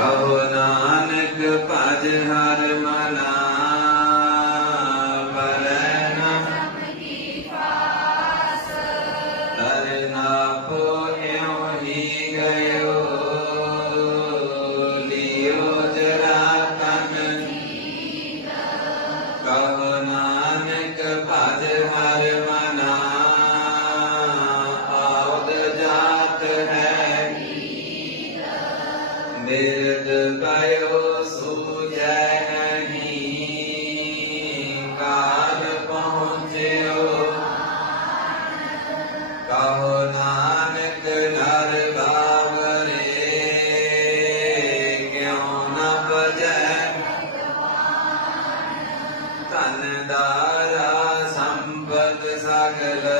कहो नानक पद हर मना परना तरना पुण्यो ही गयो लियो जरा तन कहो नानक पद हर मना औद जात है बिरद गयो सूझै नहीं काल पहुँच्यो कहो नानक नर बावरे क्यों न बजै धन दारा संपद सगल